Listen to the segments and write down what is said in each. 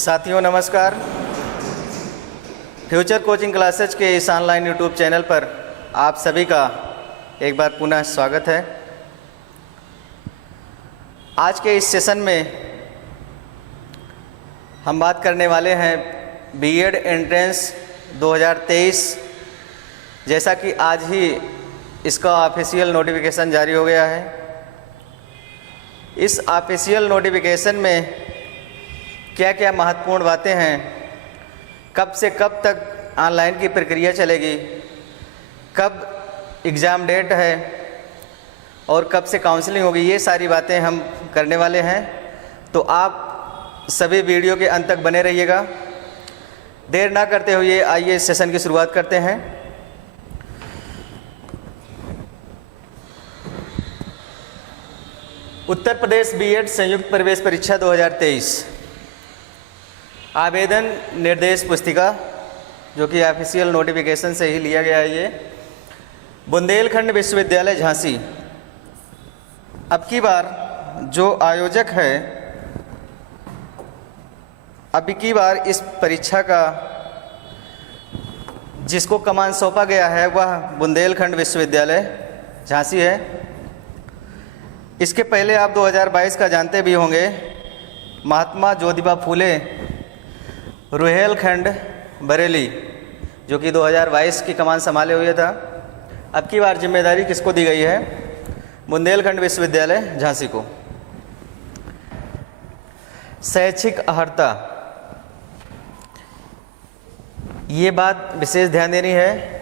साथियों नमस्कार। Future coaching classes के इस ऑनलाइन यूट्यूब चैनल पर आप सभी का एक बार पुनः स्वागत है। आज के इस सेशन में हम बात करने वाले हैं बीएड एंट्रेंस 2023। जैसा कि आज ही इसका ऑफिशियल नोटिफिकेशन जारी हो गया है। इस ऑफिशियल नोटिफिकेशन में क्या क्या महत्वपूर्ण बातें हैं, कब से कब तक ऑनलाइन की प्रक्रिया चलेगी, कब एग्ज़ाम डेट है और कब से काउंसलिंग होगी, ये सारी बातें हम करने वाले हैं। तो आप सभी वीडियो के अंत तक बने रहिएगा। देर ना करते हुए आइए इस सेशन की शुरुआत करते हैं। उत्तर प्रदेश बीएड संयुक्त प्रवेश परीक्षा 2023 आवेदन निर्देश पुस्तिका, जो कि ऑफिशियल नोटिफिकेशन से ही लिया गया है। ये बुंदेलखंड विश्वविद्यालय झांसी अब की बार जो आयोजक है, अब की बार इस परीक्षा का जिसको कमान सौंपा गया है वह बुंदेलखंड विश्वविद्यालय झांसी है। इसके पहले आप 2022 का जानते भी होंगे, महात्मा ज्योतिबा फूले रुहेलखंड बरेली, जो कि 2022 की कमान संभाले हुए था। अब की बार जिम्मेदारी किसको दी गई है? बुंदेलखंड विश्वविद्यालय झांसी को। शैक्षिक अर्हता, ये बात विशेष ध्यान देनी है।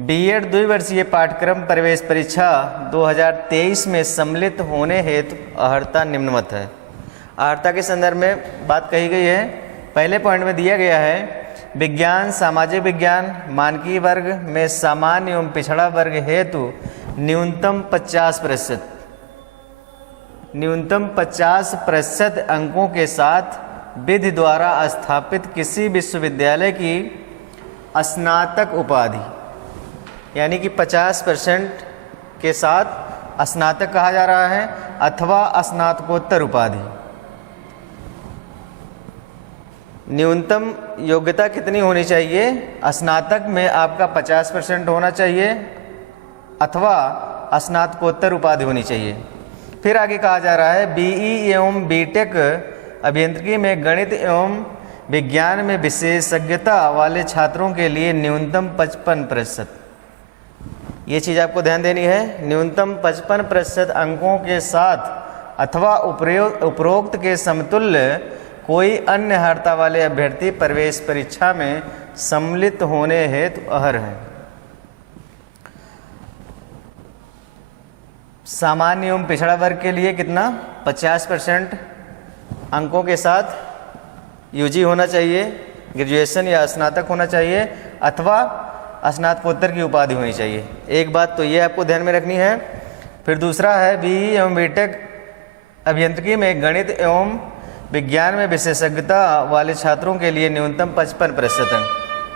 बीएड द्विवर्षीय पाठ्यक्रम प्रवेश परीक्षा 2023 में सम्मिलित होने हेतु अर्हता निम्नवत है। अर्हता के संदर्भ में बात कही गई है। पहले पॉइंट में दिया गया है, विज्ञान सामाजिक विज्ञान मानकीय वर्ग में सामान्य एवं पिछड़ा वर्ग हेतु न्यूनतम 50% अंकों के साथ विधि द्वारा स्थापित किसी विश्वविद्यालय की स्नातक उपाधि, यानी कि 50% के साथ स्नातक कहा जा रहा है अथवा स्नातकोत्तर उपाधि। न्यूनतम योग्यता कितनी होनी चाहिए? स्नातक में आपका 50% होना चाहिए अथवा स्नातकोत्तर उपाधि होनी चाहिए। फिर आगे कहा जा रहा है, बीई एवं बीटेक अभियांत्रिकी में गणित एवं विज्ञान में विशेषज्ञता वाले छात्रों के लिए न्यूनतम 55%। ये चीज़ आपको ध्यान देनी है। न्यूनतम 55% अंकों के साथ अथवा उपरोक्त के समतुल्य कोई अन्य अर्हता वाले अभ्यर्थी प्रवेश परीक्षा में सम्मिलित होने हेतु अर्ह है। सामान्य एवं पिछड़ा वर्ग के लिए कितना? 50% अंकों के साथ यूजी होना चाहिए, ग्रेजुएशन या स्नातक होना चाहिए अथवा स्नातकोत्तर की उपाधि होनी चाहिए। एक बात तो ये आपको ध्यान में रखनी है। फिर दूसरा है, बीई एवं बीटेक अभियांत्रिकी में गणित एवं विज्ञान में विशेषज्ञता वाले छात्रों के लिए न्यूनतम 55% अंक,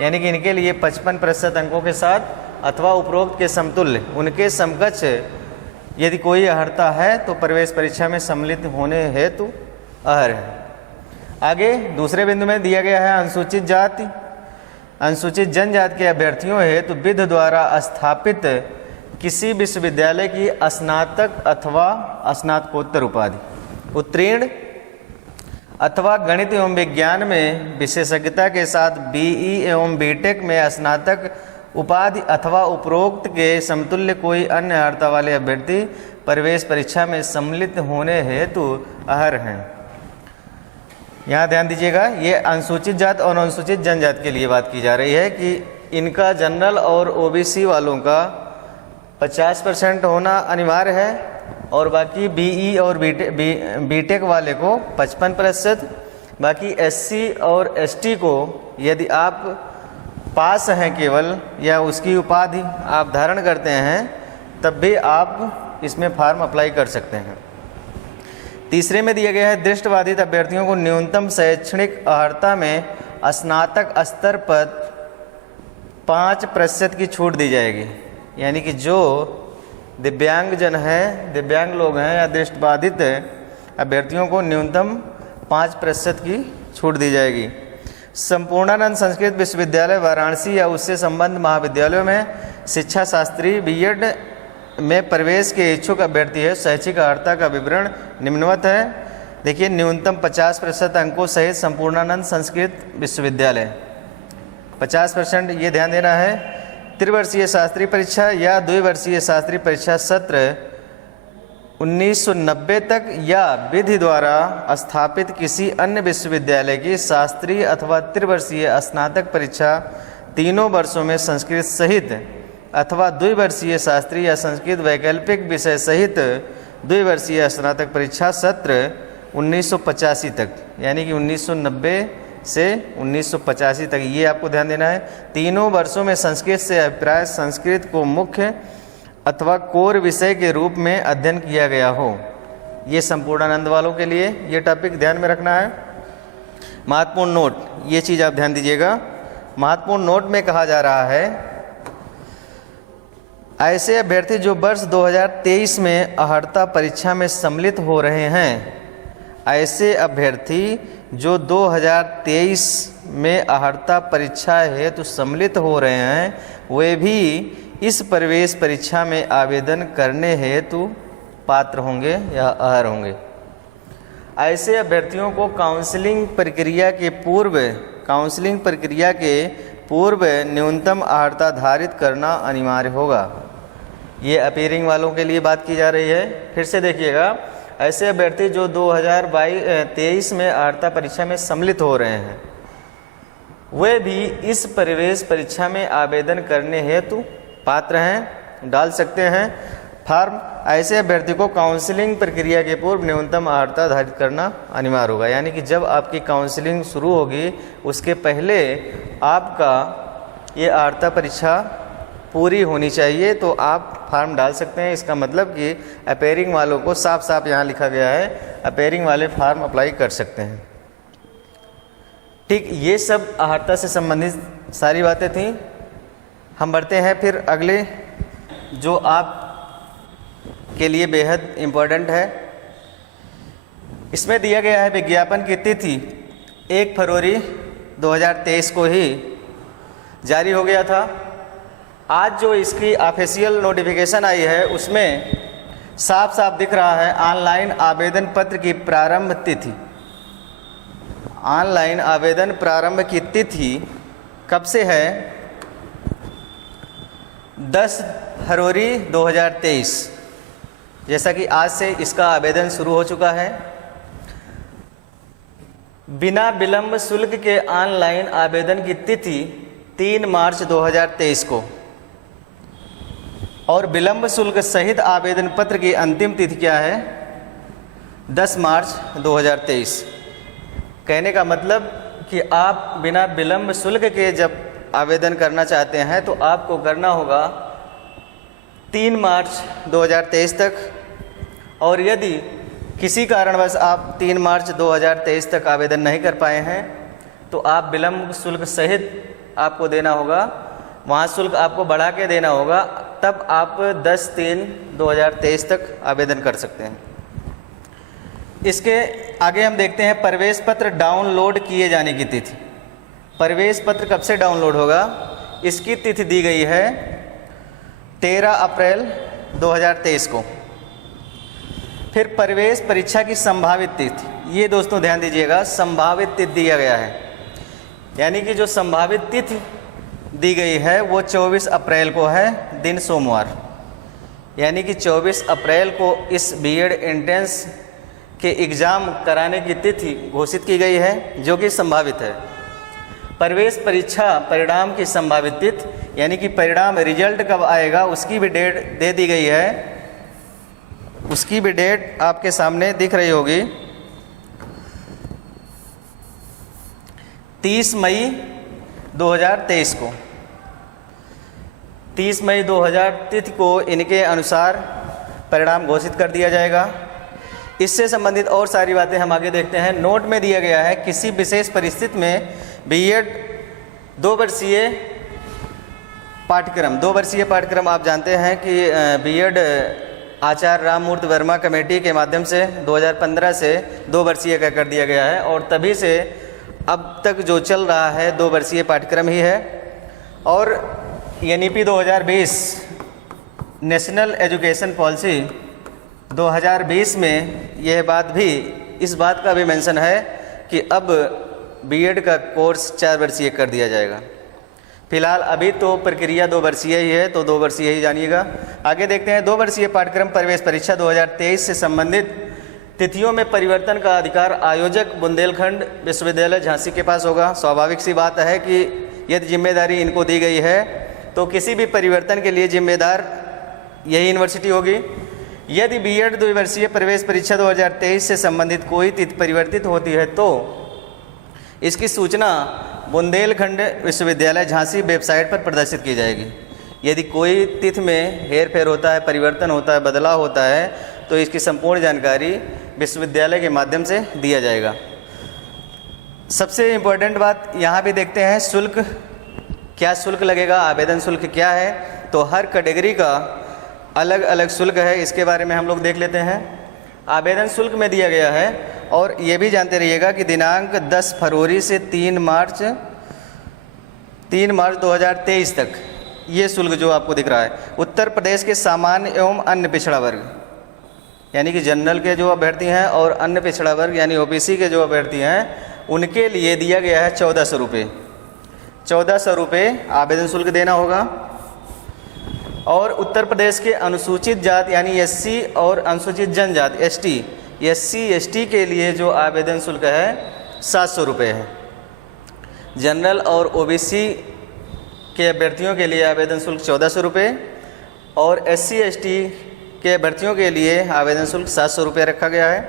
यानी कि इनके लिए 55% अंकों के साथ अथवा उपरोक्त के समतुल्य उनके समकक्ष यदि कोई अर्हता है तो प्रवेश परीक्षा में सम्मिलित होने हेतु अर्ह है। आगे दूसरे बिंदु में दिया गया है, अनुसूचित जनजाति के अभ्यर्थियों हेतु विधि द्वारा स्थापित किसी विश्वविद्यालय की स्नातक अथवा स्नातकोत्तर उपाधि, उत्तीर्ण अथवा गणित एवं विज्ञान में विशेषज्ञता के साथ बीई एवं बीटेक में स्नातक उपाधि अथवा उपरोक्त के समतुल्य कोई अन्य अर्हता वाले अभ्यर्थी प्रवेश परीक्षा में सम्मिलित होने हेतु अर्ह हैं। यहाँ ध्यान दीजिएगा, ये अनुसूचित जाति और अनुसूचित जनजाति के लिए बात की जा रही है कि इनका जनरल और ओबीसी वालों का 50% होना अनिवार्य है और बाकी बीई और बीटेक वाले को 55%। बाकी एससी और एसटी को यदि आप पास हैं केवल या उसकी उपाधि आप धारण करते हैं तब भी आप इसमें फॉर्म अप्लाई कर सकते हैं। तीसरे में दिया गया है, दृष्टिबाधित अभ्यर्थियों को न्यूनतम शैक्षणिक अर्हता में स्नातक स्तर पर 5% की छूट दी जाएगी, यानी कि जो दिव्यांगजन हैं, दिव्यांग लोग हैं या दृष्टिबाधित अभ्यर्थियों को न्यूनतम 5% की छूट दी जाएगी। संपूर्णानंद संस्कृत विश्वविद्यालय वाराणसी या उससे संबद्ध महाविद्यालयों में शिक्षा शास्त्री बीएड में प्रवेश के इच्छुक अभ्यर्थी है। शैक्षिक अर्हता का विवरण निम्नवत है। देखिए, न्यूनतम 50% अंकों सहित संपूर्णानंद संस्कृत विश्वविद्यालय 50%, ये ध्यान देना है। त्रिवर्षीय शास्त्री परीक्षा या द्विवर्षीय शास्त्री परीक्षा सत्र 1990 तक या विधि द्वारा स्थापित किसी अन्य विश्वविद्यालय की शास्त्रीय अथवा त्रिवर्षीय स्नातक परीक्षा तीनों वर्षों में संस्कृत सहित अथवा द्विवर्षीय शास्त्री या संस्कृत वैकल्पिक विषय सहित द्विवर्षीय स्नातक परीक्षा सत्र 1985 तक, यानी कि 1990 से 1985 तक, ये आपको ध्यान देना है। तीनों वर्षों में संस्कृत से अभिप्राय संस्कृत को मुख्य अथवा कोर विषय के रूप में अध्ययन किया गया हो। ये संपूर्णानंद वालों के लिए ये टॉपिक ध्यान में रखना है। महत्वपूर्ण नोट, ये चीज़ आप ध्यान दीजिएगा। महत्वपूर्ण नोट में कहा जा रहा है, ऐसे अभ्यर्थी जो वर्ष 2023 में अर्हता परीक्षा में सम्मिलित हो रहे हैं, ऐसे अभ्यर्थी जो 2023 में अर्हता परीक्षा हेतु सम्मिलित हो रहे हैं, वे भी इस प्रवेश परीक्षा में आवेदन करने हेतु पात्र होंगे या अर्ह होंगे। ऐसे अभ्यर्थियों को काउंसलिंग प्रक्रिया के पूर्व न्यूनतम अर्हता धारित करना अनिवार्य होगा। ये अपीयरिंग वालों के लिए बात की जा रही है। फिर से देखिएगा, ऐसे अभ्यर्थी जो 2023 में अर्हता परीक्षा में सम्मिलित हो रहे हैं, वे भी इस प्रवेश परीक्षा में आवेदन करने हेतु पात्र हैं, डाल सकते हैं फॉर्म। ऐसे अभ्यर्थी को काउंसलिंग प्रक्रिया के पूर्व न्यूनतम अर्हता धारित करना अनिवार्य होगा, यानी कि जब आपकी काउंसलिंग शुरू होगी उसके पहले आपका ये अर्हता परीक्षा पूरी होनी चाहिए, तो आप फॉर्म डाल सकते हैं। इसका मतलब कि अपीयरिंग वालों को साफ साफ यहाँ लिखा गया है, अपीयरिंग वाले फॉर्म अप्लाई कर सकते हैं। ठीक, ये सब अर्हता से संबंधित सारी बातें थीं। हम बढ़ते हैं फिर अगले, जो आप के लिए बेहद इम्पोर्टेंट है। इसमें दिया गया है विज्ञापन की तिथि 1 फरवरी 2023 को ही जारी हो गया था। आज जो इसकी ऑफिशियल नोटिफिकेशन आई है उसमें साफ साफ दिख रहा है ऑनलाइन आवेदन पत्र की प्रारंभ तिथि। ऑनलाइन आवेदन प्रारंभ की तिथि कब से है? 10 फरवरी 2023, जैसा कि आज से इसका आवेदन शुरू हो चुका है। बिना विलंब शुल्क के ऑनलाइन आवेदन की तिथि 3 मार्च 2023 को और विलंब शुल्क सहित आवेदन पत्र की अंतिम तिथि क्या है? 10 मार्च 2023। कहने का मतलब कि आप बिना विलंब शुल्क के जब आवेदन करना चाहते हैं तो आपको करना होगा 3 मार्च 2023 तक, और यदि किसी कारणवश आप 3 मार्च 2023 तक आवेदन नहीं कर पाए हैं तो आप विलंब शुल्क सहित आपको देना होगा, वहाँ शुल्क आपको बढ़ा के देना होगा, तब आप 10/3/2023 तक आवेदन कर सकते हैं। इसके आगे हम देखते हैं प्रवेश पत्र डाउनलोड किए जाने की तिथि। प्रवेश पत्र कब से डाउनलोड होगा? इसकी तिथि दी गई है 13 अप्रैल 2023 को। फिर प्रवेश परीक्षा की संभावित तिथि, ये दोस्तों ध्यान दीजिएगा, संभावित तिथि दिया गया है, यानी कि जो संभावित तिथि दी गई है वो 24 अप्रैल को है, दिन सोमवार। यानी कि 24 अप्रैल को इस बीएड एंट्रेंस के एग्ज़ाम कराने की तिथि घोषित की गई है, जो कि संभावित है। प्रवेश परीक्षा परिणाम की संभावित तिथि, यानी कि परिणाम रिजल्ट कब आएगा उसकी भी डेट दे दी गई है। उसकी भी डेट आपके सामने दिख रही होगी, 30 मई 2023 को। 30 मई 2000 तिथि को इनके अनुसार परिणाम घोषित कर दिया जाएगा। इससे संबंधित और सारी बातें हम आगे देखते हैं। नोट में दिया गया है किसी विशेष परिस्थिति में बीएड 2 वर्षीय पाठ्यक्रम आप जानते हैं कि बीएड आचार्य राममूर्ति वर्मा कमेटी के माध्यम से 2015 से 2 वर्षीय का कर दिया गया है, और तभी से अब तक जो चल रहा है 2 वर्षीय पाठ्यक्रम ही है, और NEP 2020 नेशनल एजुकेशन पॉलिसी 2020 में यह बात भी, इस बात का भी मेंशन है कि अब बीएड का कोर्स 4 वर्षीय कर दिया जाएगा। फिलहाल अभी तो प्रक्रिया 2 वर्षीय ही है, तो 2 वर्षीय ही जानिएगा। आगे देखते हैं 2 वर्षीय पाठ्यक्रम प्रवेश परीक्षा 2023 से संबंधित तिथियों में परिवर्तन का अधिकार आयोजक बुंदेलखंड विश्वविद्यालय झांसी के पास होगा। स्वाभाविक सी बात है कि यदि जिम्मेदारी इनको दी गई है तो किसी भी परिवर्तन के लिए जिम्मेदार यही यूनिवर्सिटी होगी। यदि बीएड 2 वर्षीय प्रवेश परीक्षा 2023 से संबंधित कोई तिथि परिवर्तित होती है तो इसकी सूचना बुंदेलखंड विश्वविद्यालय झांसी वेबसाइट पर प्रदर्शित की जाएगी। यदि कोई तिथि में हेरफेर होता है, परिवर्तन होता है, बदलाव होता है, तो इसकी संपूर्ण जानकारी विश्वविद्यालय के माध्यम से दिया जाएगा। सबसे इम्पोर्टेंट बात यहाँ भी देखते हैं, शुल्क, क्या शुल्क लगेगा, आवेदन शुल्क क्या है। तो हर कैटेगरी का अलग अलग शुल्क है, इसके बारे में हम लोग देख लेते हैं। आवेदन शुल्क में दिया गया है, और ये भी जानते रहिएगा कि दिनांक 10 फरवरी से 3 मार्च 2023 तक ये शुल्क जो आपको दिख रहा है, उत्तर प्रदेश के सामान्य एवं अन्य पिछड़ा वर्ग यानी कि जनरल के जो अभ्यर्थी हैं और अन्य पिछड़ा वर्ग यानी OBC के जो अभ्यर्थी हैं, उनके लिए दिया गया है 1400 रुपये। 1400 रुपये आवेदन शुल्क देना होगा। और उत्तर प्रदेश के अनुसूचित जात यानी SC और अनुसूचित जनजाति SC ST के लिए जो आवेदन शुल्क है 700 रुपये है। जनरल और OBC के अभ्यर्थियों के लिए आवेदन शुल्क 1400 रुपये, और SC ST के अभ्यर्थियों के लिए आवेदन शुल्क 700 रुपये रखा गया है।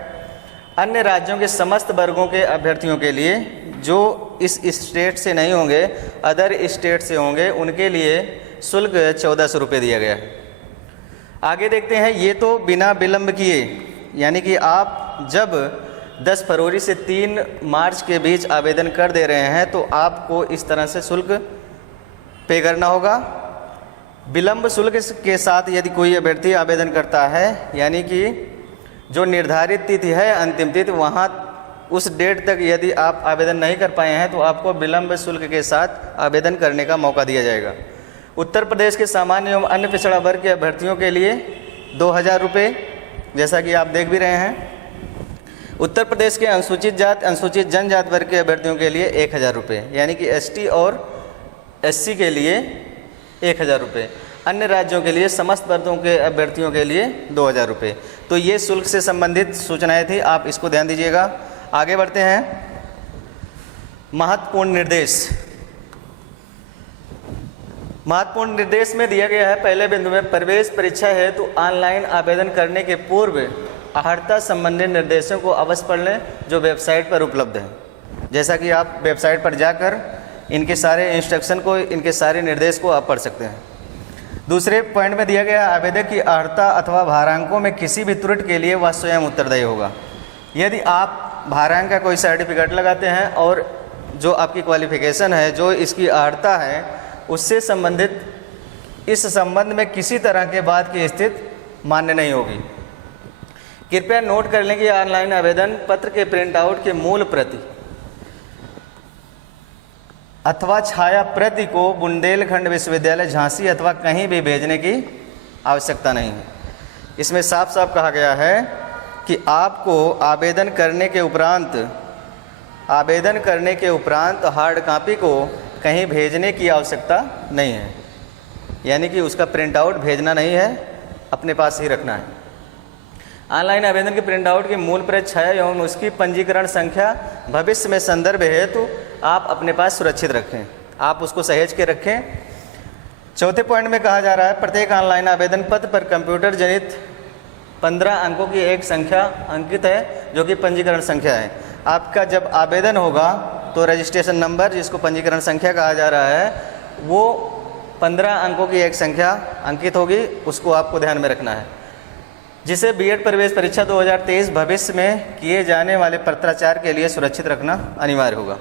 अन्य राज्यों के समस्त वर्गों के अभ्यर्थियों के लिए जो इस स्टेट से नहीं होंगे, अदर स्टेट से होंगे, उनके लिए शुल्क 1400 रुपये दिया गया है। आगे देखते हैं, ये तो बिना विलंब किए, यानी कि आप जब 10 फरवरी से 3 मार्च के बीच आवेदन कर दे रहे हैं तो आपको इस तरह से शुल्क पे करना होगा। विलंब शुल्क के साथ यदि कोई अभ्यर्थी आवेदन करता है, यानी कि जो निर्धारित तिथि है, अंतिम तिथि, वहाँ उस डेट तक यदि आप आवेदन नहीं कर पाए हैं तो आपको विलंब शुल्क के साथ आवेदन करने का मौका दिया जाएगा। उत्तर प्रदेश के सामान्य एवं अन्य पिछड़ा वर्ग के अभ्यर्थियों के लिए 2000 रुपये, जैसा कि आप देख भी रहे हैं। उत्तर प्रदेश के अनुसूचित जात, अनुसूचित जनजाति वर्ग के अभ्यर्थियों के लिए 1000 रुपये, यानी कि ST और SC के लिए 1000 रुपये। अन्य राज्यों के लिए समस्त वर्गों के अभ्यर्थियों के लिए 2000 रुपये। तो ये शुल्क से संबंधित सूचनाएं थी, आप इसको ध्यान दीजिएगा। आगे बढ़ते हैं, महत्वपूर्ण निर्देश। महत्वपूर्ण निर्देश में दिया गया है, पहले बिंदु में प्रवेश परीक्षा है तो ऑनलाइन आवेदन करने के पूर्व अर्हता संबंधी निर्देशों को अवश्य पढ़ लें जो वेबसाइट पर उपलब्ध है। जैसा कि आप वेबसाइट पर जाकर इनके सारे इंस्ट्रक्शन को, इनके सारे निर्देश को आप पढ़ सकते हैं। दूसरे पॉइंट में दिया गया, आवेदक की अर्हता अथवा भारांकों में किसी भी त्रुटि के लिए वह स्वयं उत्तरदायी होगा। यदि आप भारांक का कोई सर्टिफिकेट लगाते हैं और जो आपकी क्वालिफिकेशन है, जो इसकी अर्हता है, उससे संबंधित इस संबंध में किसी तरह के बाद की स्थिति मान्य नहीं होगी। कृपया नोट कर लें कि ऑनलाइन आवेदन पत्र के प्रिंट आउट के मूल प्रति अथवा छाया प्रति को बुंदेलखंड विश्वविद्यालय झांसी अथवा कहीं भी भेजने की आवश्यकता नहीं है। इसमें साफ साफ कहा गया है कि आपको आवेदन करने के उपरांत हार्ड कॉपी को कहीं भेजने की आवश्यकता नहीं है, यानी कि उसका प्रिंट आउट भेजना नहीं है, अपने पास ही रखना है। ऑनलाइन आवेदन के प्रिंट आउट की मूल प्रति छाया एवं उसकी पंजीकरण संख्या भविष्य में संदर्भ हेतु आप अपने पास सुरक्षित रखें, आप उसको सहेज के रखें। चौथे पॉइंट में कहा जा रहा है, प्रत्येक ऑनलाइन आवेदन पत्र पर कंप्यूटर जनित 15 अंकों की एक संख्या अंकित है जो कि पंजीकरण संख्या है। आपका जब आवेदन होगा तो रजिस्ट्रेशन नंबर, जिसको पंजीकरण संख्या कहा जा रहा है, वो 15 अंकों की एक संख्या अंकित होगी, उसको आपको ध्यान में रखना है, जिसे बीएड प्रवेश परीक्षा 2023 भविष्य में किए जाने वाले पत्राचार के लिए सुरक्षित रखना अनिवार्य होगा।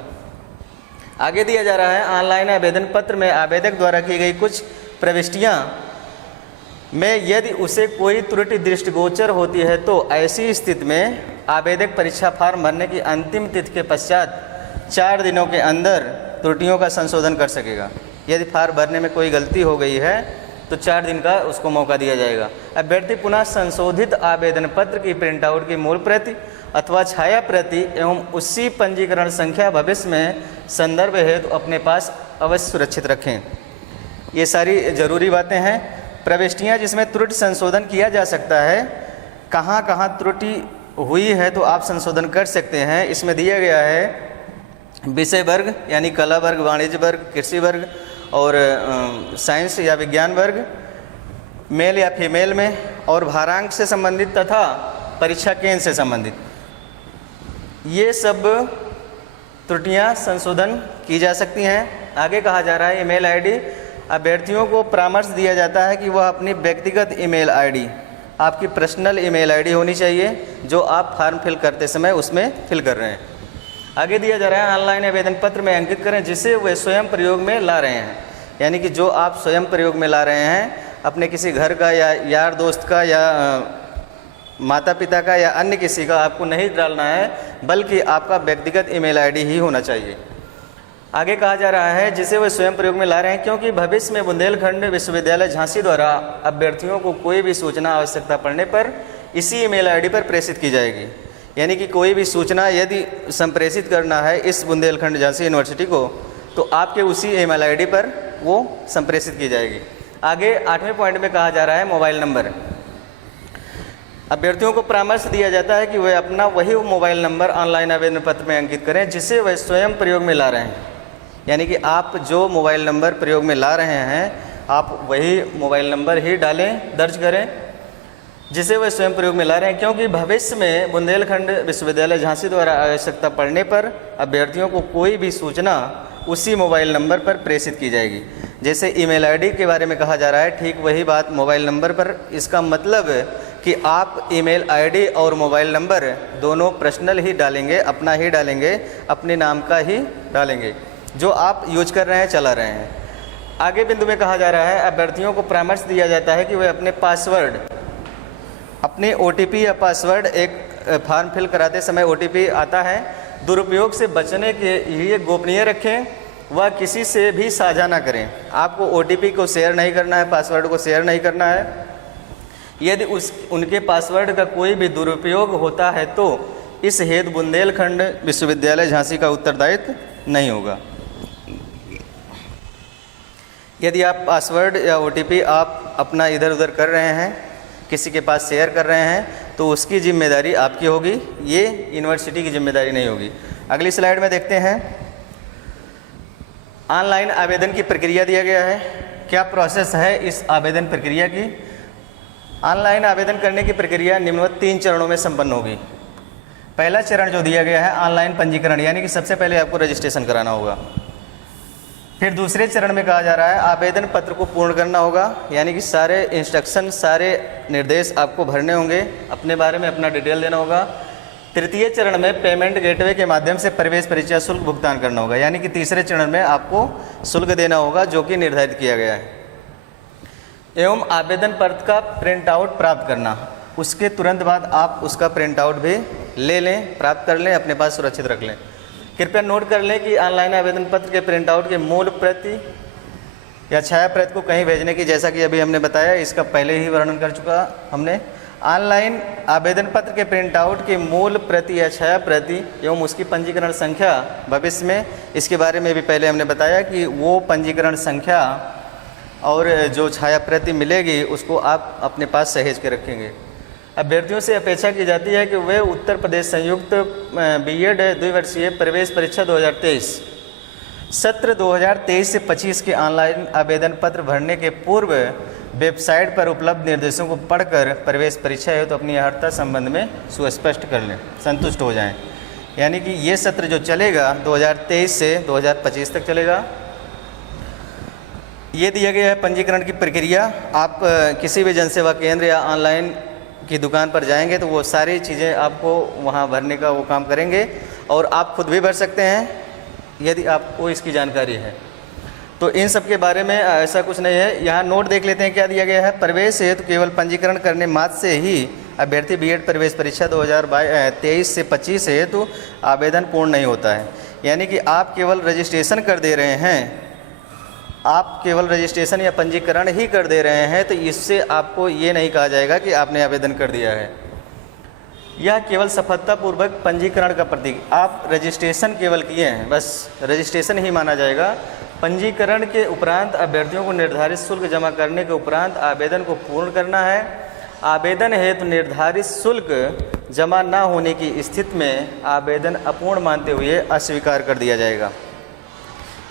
आगे दिया जा रहा है, ऑनलाइन आवेदन पत्र में आवेदक द्वारा की गई कुछ प्रविष्टियां में यदि उसे कोई त्रुटि दृष्टिगोचर होती है तो ऐसी स्थिति में आवेदक परीक्षा फॉर्म भरने की अंतिम तिथि के पश्चात 4 दिनों के अंदर त्रुटियों का संशोधन कर सकेगा। यदि फार्म भरने में कोई गलती हो गई है तो 4 दिन का उसको मौका दिया जाएगा। अभ्यर्थी पुनः संशोधित आवेदन पत्र की प्रिंटआउट की मूल प्रति अथवा छाया प्रति एवं उसी पंजीकरण संख्या भविष्य में संदर्भ हेतु अपने पास अवश्य सुरक्षित रखें। ये सारी ज़रूरी बातें हैं। प्रविष्टियाँ जिसमें त्रुटि संशोधन किया जा सकता है, कहाँ कहाँ त्रुटि हुई है तो आप संशोधन कर सकते हैं। इसमें दिया गया है विषय वर्ग यानी कला वर्ग, वाणिज्य वर्ग, कृषि वर्ग और साइंस या विज्ञान वर्ग, मेल या फीमेल में, और भारांक से संबंधित तथा परीक्षा केंद्र से संबंधित, ये सब त्रुटियां संशोधन की जा सकती हैं। आगे कहा जा रहा है ईमेल आईडी। अभ्यर्थियों को परामर्श दिया जाता है कि वह अपनी व्यक्तिगत ईमेल आईडी, आपकी पर्सनल ईमेल आईडी होनी चाहिए जो आप फॉर्म फिल करते समय उसमें फिल कर रहे हैं। आगे दिया जा रहा है ऑनलाइन आवेदन पत्र में अंकित करें जिसे वे स्वयं प्रयोग में ला रहे हैं। यानी कि जो आप स्वयं प्रयोग में ला रहे हैं, अपने किसी घर का या यार दोस्त का या माता पिता का या अन्य किसी का आपको नहीं डालना है, बल्कि आपका व्यक्तिगत ईमेल आईडी ही होना चाहिए। आगे कहा जा रहा है जिसे वे स्वयं प्रयोग में ला रहे हैं, क्योंकि भविष्य में बुंदेलखंड विश्वविद्यालय झांसी द्वारा अभ्यर्थियों को कोई भी सूचना आवश्यकता पड़ने पर इसी ईमेल आईडी पर प्रेषित की जाएगी। यानी कि कोई भी सूचना यदि संप्रेषित करना है इस बुंदेलखंड झांसी यूनिवर्सिटी को, तो आपके उसी ईमेल आईडी पर वो संप्रेषित की जाएगी। आगे 8वें पॉइंट में कहा जा रहा है मोबाइल नंबर। अभ्यर्थियों को परामर्श दिया जाता है कि वे अपना वही मोबाइल नंबर ऑनलाइन आवेदन पत्र में अंकित करें जिसे वे स्वयं प्रयोग में ला रहे हैं। यानी कि आप जो मोबाइल नंबर प्रयोग में ला रहे हैं, आप वही मोबाइल नंबर ही डालें, दर्ज करें जिसे वे स्वयं प्रयोग में ला रहे हैं, क्योंकि भविष्य में बुंदेलखंड विश्वविद्यालय झांसी द्वारा आवश्यकता पड़ने पर अभ्यर्थियों को कोई भी सूचना उसी मोबाइल नंबर पर प्रेषित की जाएगी। जैसे ईमेल आईडी के बारे में कहा जा रहा है, ठीक वही बात मोबाइल नंबर पर। इसका मतलब कि आप ईमेल आईडी और मोबाइल नंबर दोनों पर्सनल ही डालेंगे, अपना ही डालेंगे, अपने नाम का ही डालेंगे जो आप यूज कर रहे हैं, चला रहे हैं। आगे बिंदु में कहा जा रहा है अभ्यर्थियों को परामर्श दिया जाता है कि वे अपने पासवर्ड, अपने OTP या पासवर्ड, एक फॉर्म फिल कराते समय OTP आता है, दुरुपयोग से बचने के लिए गोपनीय रखें व किसी से भी साझा ना करें। आपको OTP को शेयर नहीं करना है, पासवर्ड को शेयर नहीं करना है। यदि उनके पासवर्ड का कोई भी दुरुपयोग होता है तो इस हेतु बुंदेलखंड विश्वविद्यालय झांसी का उत्तरदायित्व नहीं होगा। यदि आप पासवर्ड या OTP आप अपना इधर उधर कर रहे हैं, किसी के पास शेयर कर रहे हैं, तो उसकी जिम्मेदारी आपकी होगी, ये यूनिवर्सिटी की जिम्मेदारी नहीं होगी। अगली स्लाइड में देखते हैं ऑनलाइन आवेदन की प्रक्रिया दिया गया है। क्या प्रोसेस है इस आवेदन प्रक्रिया की? ऑनलाइन आवेदन करने की प्रक्रिया निम्नवत 3 चरणों में संपन्न होगी। पहला चरण जो दिया गया है ऑनलाइन पंजीकरण, यानी कि सबसे पहले आपको रजिस्ट्रेशन कराना होगा। फिर दूसरे चरण में कहा जा रहा है आवेदन पत्र को पूर्ण करना होगा, यानी कि सारे इंस्ट्रक्शन, सारे निर्देश आपको भरने होंगे, अपने बारे में अपना डिटेल देना होगा। तृतीय चरण में पेमेंट गेटवे के माध्यम से प्रवेश परीक्षा शुल्क भुगतान करना होगा, यानी कि तीसरे चरण में आपको शुल्क देना होगा जो कि निर्धारित किया गया है। एवं आवेदन पत्र का प्रिंट आउट प्राप्त करना, उसके तुरंत बाद आप उसका प्रिंट आउट भी ले लें, प्राप्त कर लें, अपने पास सुरक्षित रख लें। कृपया नोट कर लें कि ऑनलाइन आवेदन पत्र के प्रिंट आउट के मूल प्रति या छाया प्रति को कहीं भेजने की, जैसा कि अभी हमने बताया, इसका पहले ही वर्णन कर चुका हमने। ऑनलाइन आवेदन पत्र के प्रिंट आउट के मूल प्रति या छाया प्रति एवं उसकी पंजीकरण संख्या भविष्य में, इसके बारे में भी पहले हमने बताया कि वो पंजीकरण संख्या और जो छाया प्रति मिलेगी उसको आप अपने पास सहेज के रखेंगे। अभ्यर्थियों से अपेक्षा की जाती है कि वे उत्तर प्रदेश संयुक्त B.Ed द्विवर्षीय प्रवेश परीक्षा 2023 सत्र 2023 से 25 के ऑनलाइन आवेदन पत्र भरने के पूर्व वेबसाइट पर उपलब्ध निर्देशों को पढ़कर प्रवेश परीक्षा है तो अपनी अर्हता संबंध में सुस्पष्ट कर लें, संतुष्ट हो जाएं। यानी कि ये सत्र जो चलेगा 2023 से 2025 तक चलेगा। ये दिया गया है पंजीकरण की प्रक्रिया। आप किसी भी जनसेवा केंद्र या ऑनलाइन की दुकान पर जाएंगे तो वो सारी चीज़ें आपको वहाँ भरने का वो काम करेंगे, और आप खुद भी भर सकते हैं यदि आपको इसकी जानकारी है। तो इन सब के बारे में ऐसा कुछ नहीं है। यहाँ नोट देख लेते हैं क्या दिया गया है। प्रवेश हेतु केवल पंजीकरण करने मात्र से ही अभ्यर्थी B.Ed प्रवेश परीक्षा 2023 से 25 हेतु आवेदन पूर्ण नहीं होता है। यानी कि आप केवल रजिस्ट्रेशन कर दे रहे हैं, आप केवल रजिस्ट्रेशन या पंजीकरण ही कर दे रहे हैं, तो इससे आपको ये नहीं कहा जाएगा कि आपने आवेदन कर दिया है। यह केवल सफलतापूर्वक पंजीकरण का प्रतीक, आप रजिस्ट्रेशन केवल किए हैं, बस रजिस्ट्रेशन ही माना जाएगा। पंजीकरण के उपरांत अभ्यर्थियों को निर्धारित शुल्क जमा करने के उपरांत आवेदन को पूर्ण करना है। आवेदन हेतु निर्धारित शुल्क जमा न होने की स्थिति में आवेदन अपूर्ण मानते हुए अस्वीकार कर दिया जाएगा।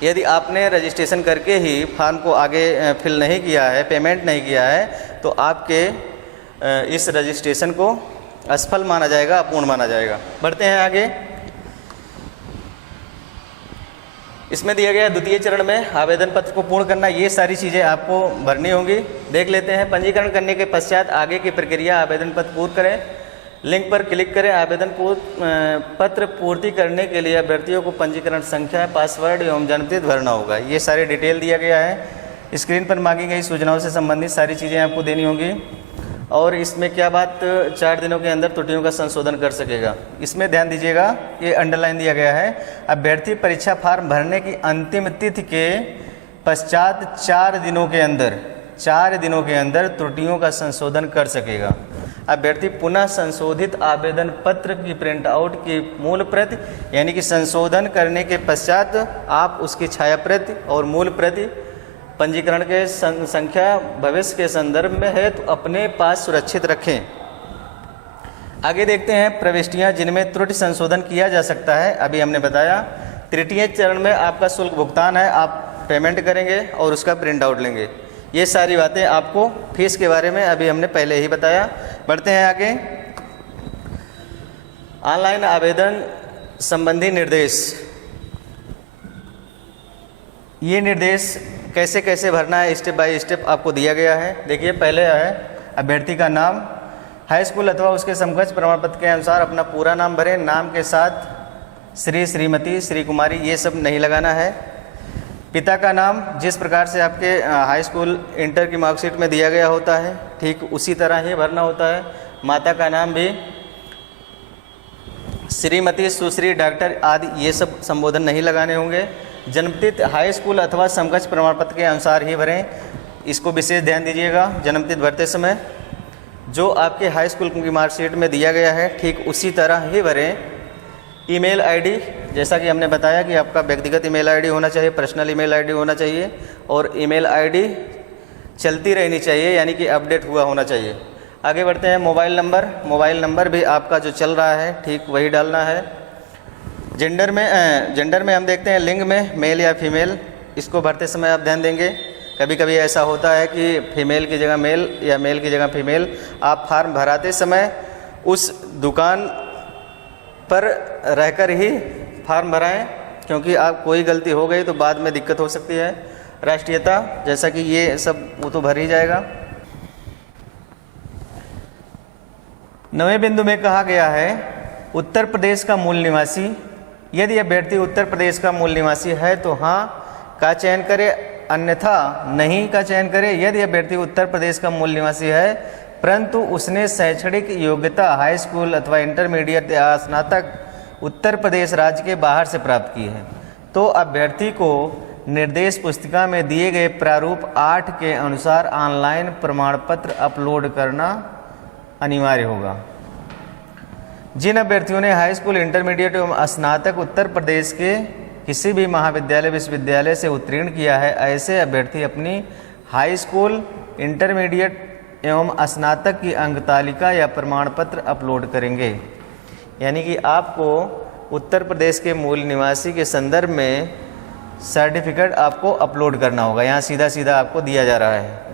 यदि आपने रजिस्ट्रेशन करके ही फॉर्म को आगे फिल नहीं किया है, पेमेंट नहीं किया है, तो आपके इस रजिस्ट्रेशन को असफल माना जाएगा, अपूर्ण माना जाएगा। बढ़ते हैं आगे। इसमें दिया गया द्वितीय चरण में आवेदन पत्र को पूर्ण करना, ये सारी चीज़ें आपको भरनी होंगी। देख लेते हैं। पंजीकरण करने के पश्चात आगे की प्रक्रिया, आवेदन पत्र पूर्ण करें, लिंक पर क्लिक करें। आवेदन पत्र पूर्ति करने के लिए अभ्यर्थियों को पंजीकरण संख्या, पासवर्ड एवं जन्मतिथि भरना होगा। ये सारे डिटेल दिया गया है। स्क्रीन पर मांगी गई सूचनाओं से संबंधित सारी चीज़ें आपको देनी होंगी। और इसमें क्या बात, 4 दिनों के अंदर त्रुटियों का संशोधन कर सकेगा। इसमें ध्यान दीजिएगा, ये अंडरलाइन दिया गया है। अभ्यर्थी परीक्षा फार्म भरने की अंतिम तिथि के पश्चात 4 दिनों के अंदर त्रुटियों का संशोधन कर सकेगा। अभ्यर्थी पुनः संशोधित आवेदन पत्र की प्रिंट आउट की मूल प्रति, यानी कि संशोधन करने के पश्चात आप उसकी छाया प्रति और मूल प्रति पंजीकरण के संख्या भविष्य के संदर्भ में है तो अपने पास सुरक्षित रखें। आगे देखते हैं प्रविष्टियां जिनमें त्रुटि संशोधन किया जा सकता है। अभी हमने बताया तृतीय चरण में आपका शुल्क भुगतान है, आप पेमेंट करेंगे और उसका प्रिंट आउट लेंगे। ये सारी बातें आपको फीस के बारे में अभी हमने पहले ही बताया। बढ़ते हैं आगे। ऑनलाइन आवेदन संबंधी निर्देश, ये निर्देश कैसे कैसे भरना है स्टेप बाय स्टेप आपको दिया गया है। देखिए, पहले है अभ्यर्थी का नाम, हाई स्कूल अथवा उसके समकक्ष प्रमाण पत्र के अनुसार अपना पूरा नाम भरें। नाम के साथ श्री, श्रीमती, श्री कुमारी ये सब नहीं लगाना है। पिता का नाम जिस प्रकार से आपके हाई स्कूल इंटर की मार्कशीट में दिया गया होता है, ठीक उसी तरह ही भरना होता है। माता का नाम भी श्रीमती, सुश्री, डॉक्टर आदि ये सब संबोधन नहीं लगाने होंगे। जन्मतिथि हाई स्कूल अथवा समकक्ष प्रमाण पत्र के अनुसार ही भरें, इसको विशेष ध्यान दीजिएगा। जन्मतिथि भरते समय जो आपके हाई स्कूल की मार्कशीट में दिया गया है ठीक उसी तरह ही भरें। ईमेल आईडी, जैसा कि हमने बताया कि आपका व्यक्तिगत ईमेल आईडी होना चाहिए, पर्सनल ईमेल आईडी होना चाहिए और ईमेल आईडी चलती रहनी चाहिए, यानी कि अपडेट हुआ होना चाहिए। आगे बढ़ते हैं। मोबाइल नंबर भी आपका जो चल रहा है ठीक वही डालना है। जेंडर में हम देखते हैं लिंग में मेल या फीमेल, इसको भरते समय आप ध्यान देंगे। कभी कभी ऐसा होता है कि फीमेल की जगह मेल या मेल की जगह फीमेल। आप फार्म भराते समय उस दुकान पर रहकर ही फार्म भराएं, क्योंकि आप कोई गलती हो गई तो बाद में दिक्कत हो सकती है। राष्ट्रीयता, जैसा कि ये सब वो तो भर ही जाएगा। 9वें बिंदु में कहा गया है उत्तर प्रदेश का मूल निवासी। यदि अभ्यर्थी उत्तर प्रदेश का मूल निवासी है तो हाँ का चयन करे, अन्यथा नहीं का चयन करे। यदि अभ्यर्थी उत्तर प्रदेश का मूल निवासी है परंतु उसने शैक्षणिक योग्यता हाई स्कूल अथवा इंटरमीडिएट या स्नातक उत्तर प्रदेश राज्य के बाहर से प्राप्त की है तो अभ्यर्थी को निर्देश पुस्तिका में दिए गए प्रारूप 8 के अनुसार ऑनलाइन प्रमाण पत्र अपलोड करना अनिवार्य होगा। जिन अभ्यर्थियों ने हाई स्कूल, इंटरमीडिएट एवं स्नातक उत्तर प्रदेश के किसी भी महाविद्यालय, विश्वविद्यालय से उत्तीर्ण किया है, ऐसे अभ्यर्थी अपनी हाई स्कूल, इंटरमीडिएट एवं स्नातक की अंक तालिका या प्रमाण पत्र अपलोड करेंगे। यानी कि आपको उत्तर प्रदेश के मूल निवासी के संदर्भ में सर्टिफिकेट आपको अपलोड करना होगा। यहाँ सीधा सीधा आपको दिया जा रहा है।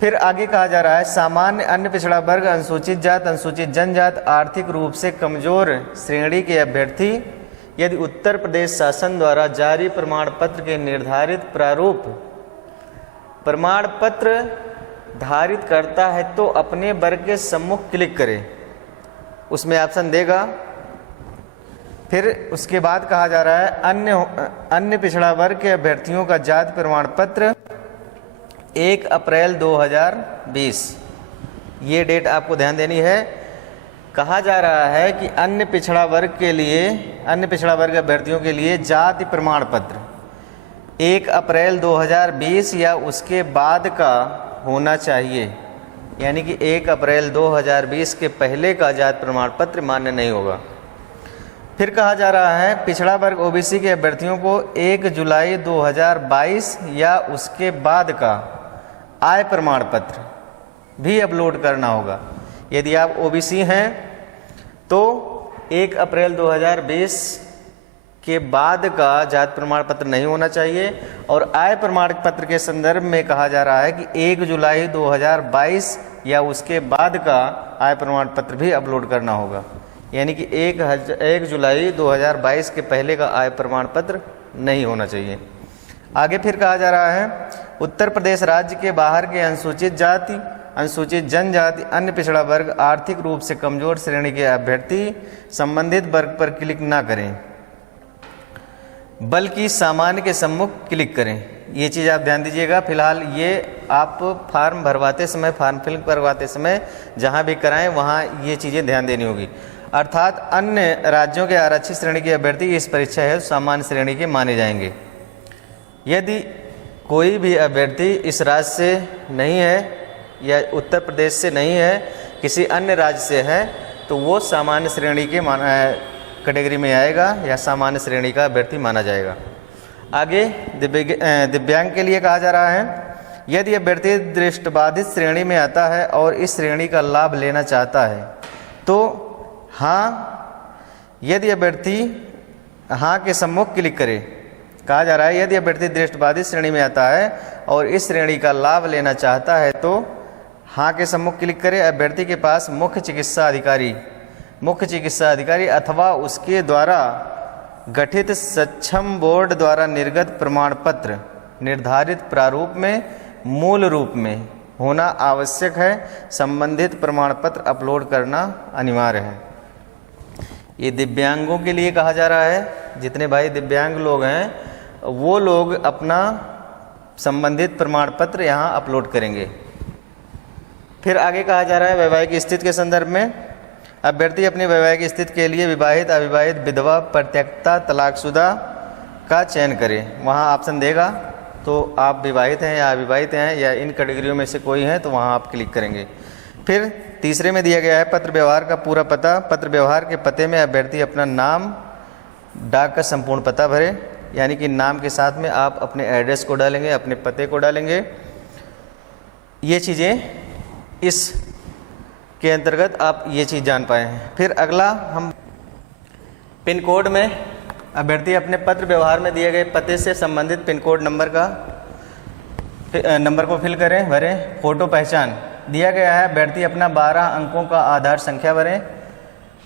फिर आगे कहा जा रहा है सामान्य, अन्य पिछड़ा वर्ग, अनुसूचित जात, अनुसूचित जनजात, आर्थिक रूप से कमजोर श्रेणी के अभ्यर्थी यदि उत्तर प्रदेश शासन द्वारा जारी प्रमाण पत्र के निर्धारित प्रारूप प्रमाण पत्र धारित करता है तो अपने वर्ग के सम्मुख क्लिक करें, उसमें ऑप्शन देगा। फिर उसके बाद कहा जा रहा है अन्य पिछड़ा वर्ग के अभ्यर्थियों का जाति प्रमाण पत्र 1 अप्रैल 2020, ये डेट आपको ध्यान देनी है। कहा जा रहा है कि अन्य पिछड़ा वर्ग अभ्यर्थियों के लिए जाति प्रमाण पत्र 1 अप्रैल 2020 या उसके बाद का होना चाहिए, यानी कि 1 अप्रैल 2020 के पहले का जाति प्रमाण पत्र मान्य नहीं होगा। फिर कहा जा रहा है पिछड़ा वर्ग ओबीसी के अभ्यर्थियों को 1 जुलाई 2022 या उसके बाद का आय प्रमाण पत्र भी अपलोड करना होगा। यदि आप ओबीसी हैं तो 1 अप्रैल 2020 के बाद का जाति प्रमाण पत्र नहीं होना चाहिए, और आय प्रमाण पत्र के संदर्भ में कहा जा रहा है कि 1 जुलाई 2022 या उसके बाद का आय प्रमाण पत्र भी अपलोड करना होगा, यानी कि 1 जुलाई 2022 के पहले का आय प्रमाण पत्र नहीं होना चाहिए। आगे फिर कहा जा रहा है उत्तर प्रदेश राज्य के बाहर के अनुसूचित जाति, अनुसूचित जनजाति, अन्य पिछड़ा वर्ग, आर्थिक रूप से कमजोर श्रेणी के अभ्यर्थी संबंधित वर्ग पर क्लिक ना करें बल्कि सामान्य के सम्मुख क्लिक करें। ये चीज़ आप ध्यान दीजिएगा। फिलहाल ये आप फॉर्म भरवाते समय, फॉर्म फिल करवाते समय जहाँ भी कराएं वहाँ ये चीज़ें ध्यान देनी होगी। अर्थात अन्य राज्यों के आरक्षित श्रेणी के अभ्यर्थी इस परीक्षा है सामान्य श्रेणी के माने जाएंगे। यदि कोई भी अभ्यर्थी इस राज्य से नहीं है या उत्तर प्रदेश से नहीं है, किसी अन्य राज्य से है, तो वो सामान्य श्रेणी के कैटेगरी में आएगा या सामान्य श्रेणी का अभ्यर्थी माना जाएगा। आगे दिव्यांग के लिए कहा जा रहा है यदि अभ्यर्थी दृष्टिबाधित श्रेणी में आता है और इस श्रेणी का लाभ लेना चाहता है तो यदि अभ्यर्थी हाँ के सम्मुख क्लिक करे। कहा जा रहा है यदि अभ्यर्थी दृष्टिबाधित श्रेणी में आता है और इस श्रेणी का लाभ लेना चाहता है तो हाँ के सम्मुख क्लिक करें। अभ्यर्थी के पास मुख्य चिकित्सा अधिकारी अथवा उसके द्वारा गठित सक्षम बोर्ड द्वारा निर्गत प्रमाण पत्र निर्धारित प्रारूप में मूल रूप में होना आवश्यक है। संबंधित प्रमाण पत्र अपलोड करना अनिवार्य है। ये दिव्यांगों के लिए कहा जा रहा है। जितने भाई दिव्यांग लोग हैं वो लोग अपना संबंधित प्रमाण पत्र यहाँ अपलोड करेंगे। फिर आगे कहा जा रहा है वैवाहिक स्थिति के संदर्भ में अभ्यर्थी अपनी वैवाहिक स्थिति के लिए विवाहित, अविवाहित, विधवा, परित्यक्ता, तलाकशुदा का चयन करें। वहाँ ऑप्शन देगा तो आप विवाहित हैं या अविवाहित हैं या इन कैटेगरियों में से कोई हैं तो वहाँ आप क्लिक करेंगे। फिर तीसरे में दिया गया है पत्र व्यवहार का पूरा पता। पत्र व्यवहार के पते में अभ्यर्थी अपना नाम, डाक का संपूर्ण पता भरे, यानी कि नाम के साथ में आप अपने एड्रेस को डालेंगे, अपने पते को डालेंगे। ये चीज़ें इस के अंतर्गत आप ये चीज़ जान पाए हैं। फिर अगला हम पिन कोड में अभ्यर्थी अपने पत्र व्यवहार में दिए गए पते से संबंधित पिन कोड नंबर को फिल करें, भरें। फोटो पहचान दिया गया है अभ्यर्थी अपना 12 अंकों का आधार संख्या भरें।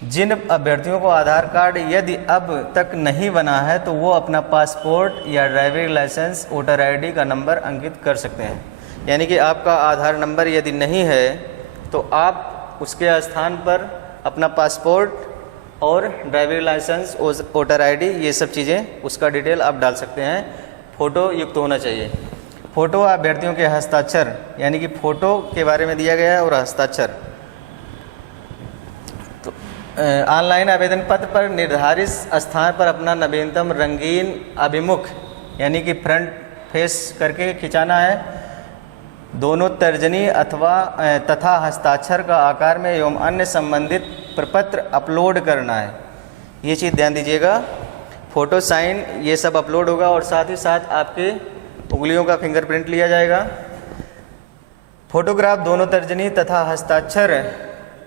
जिन अभ्यर्थियों को आधार कार्ड यदि अब तक नहीं बना है तो वो अपना पासपोर्ट या ड्राइविंग लाइसेंस, वोटर आईडी का नंबर अंकित कर सकते हैं। यानी कि आपका आधार नंबर यदि नहीं है तो आप उसके स्थान पर अपना पासपोर्ट और ड्राइविंग लाइसेंस, वोटर आईडी, ये सब चीज़ें उसका डिटेल आप डाल सकते हैं। फ़ोटो युक्त होना चाहिए। फ़ोटो अभ्यर्थियों के हस्ताक्षर, यानी कि फ़ोटो के बारे में दिया गया है, और हस्ताक्षर तो ऑनलाइन आवेदन पत्र पर निर्धारित स्थान पर अपना नवीनतम रंगीन अभिमुख, यानी कि फ्रंट फेस करके खिंचाना है। दोनों तर्जनी तथा हस्ताक्षर का आकार में एवं अन्य संबंधित प्रपत्र अपलोड करना है। ये चीज़ ध्यान दीजिएगा। फ़ोटो, साइन, ये सब अपलोड होगा और साथ ही साथ आपके उंगलियों का फिंगरप्रिंट लिया जाएगा। फोटोग्राफ दोनों तर्जनी तथा हस्ताक्षर,